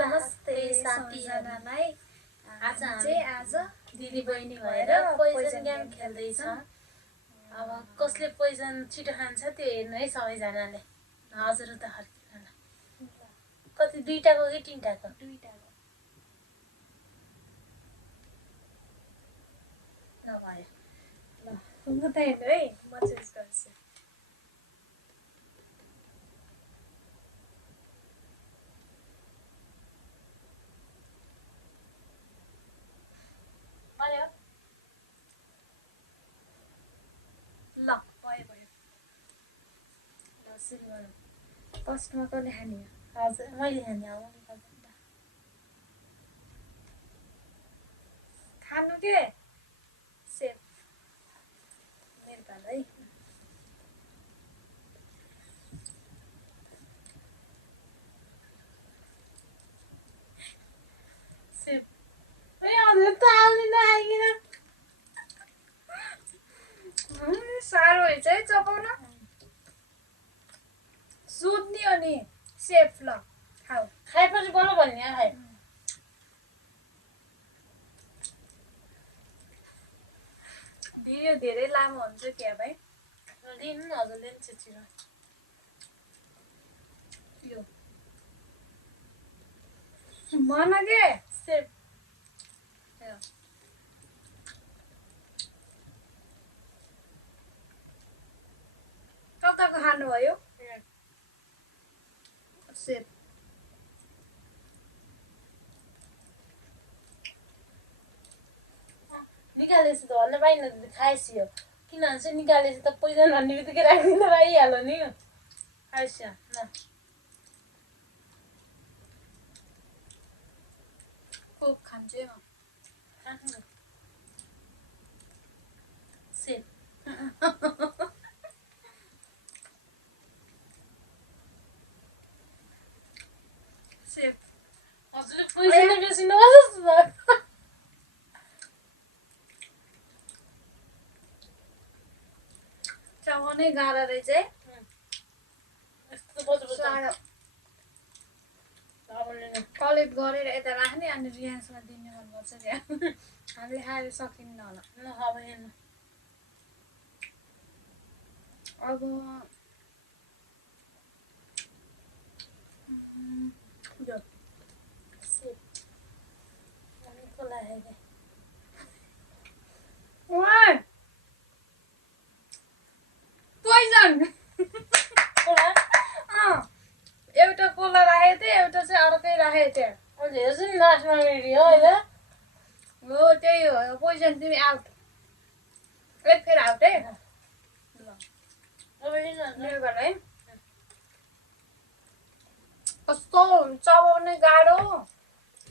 नमस्ते साथीहरूलाई। आज दिदी बहिनी भएर पोइजन गेम खेल्दैछौँ। अब कसले पोइजन छिटो खान्छ त्यो हेर्नु है सबैजनाले। हजुर त हर्किनु कति दुईटाको कि तीनटाको? दुईटाको। नभयो ल म त हेर्नु है, म चुज गर्छु। ल भयो। फर्स्टमा कसले खाने? हजुर मैले खाने हो। खानु के? सेफ मेरो पालो है। सेफ हजुर त आउँदैन आइकिन साह्रो हुन्छ है चपाउन। सुत्ने हो नि सेफ। ल खाऊ। खाएपछि बोल भन्ने खाए भिडियो धेरै लामो हुन्छ क्या भाइ? लिनु न हजुरले नि छिटो यो मन के सेफ कताको खानुभयो? सेफ निकालेपछि त भन्न पाइन खाएपछि हो। किनभने चाहिँ निकालेपछि त पोइजन भन्ने बित्तिकै राखिदिनु पाइहाल्यो नि। खाएपछि ल कोक खान्छु है म। सेफ सेफ हजुरले पोइजन बेसी नहोस् न। चबाउनै गाह्रो रहेछ है। कलेक्ट गरेर यता राख्ने अनि रियान्समा दिने मनपर्छ त्यहाँ। हामीले खाएर सकिन्न होला। अब हेर्नु अब पोइजन एउटा कोला राखेको थिएँ, एउटा चाहिँ अर्कै राखेको थिएँ। हेर्छु नि लास्टमा भिडियो होइन। हो त्यही हो। पोइजन तिमी आउट। एक फेरि आउट है। मेरो पालो है। कस्तो चबाउने गाह्रो,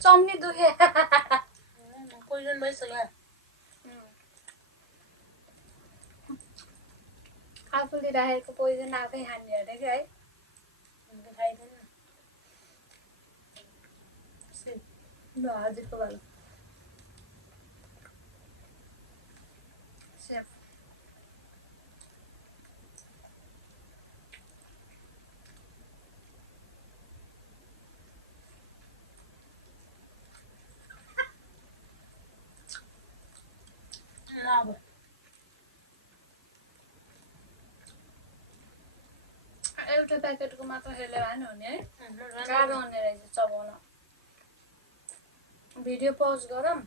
चम्नी दुखे। पोइजन भइसक्यो। आफूले राखेको पोइजन आफै खाने अरे क्या है। खाइदिनु ल हजुरको पालो। सेफ अब एउटा प्याकेटको मात्र खेल्यो भने हुने है। गाह्रो हुने रहेछ चबाउन। भिडियो पज गरौँ।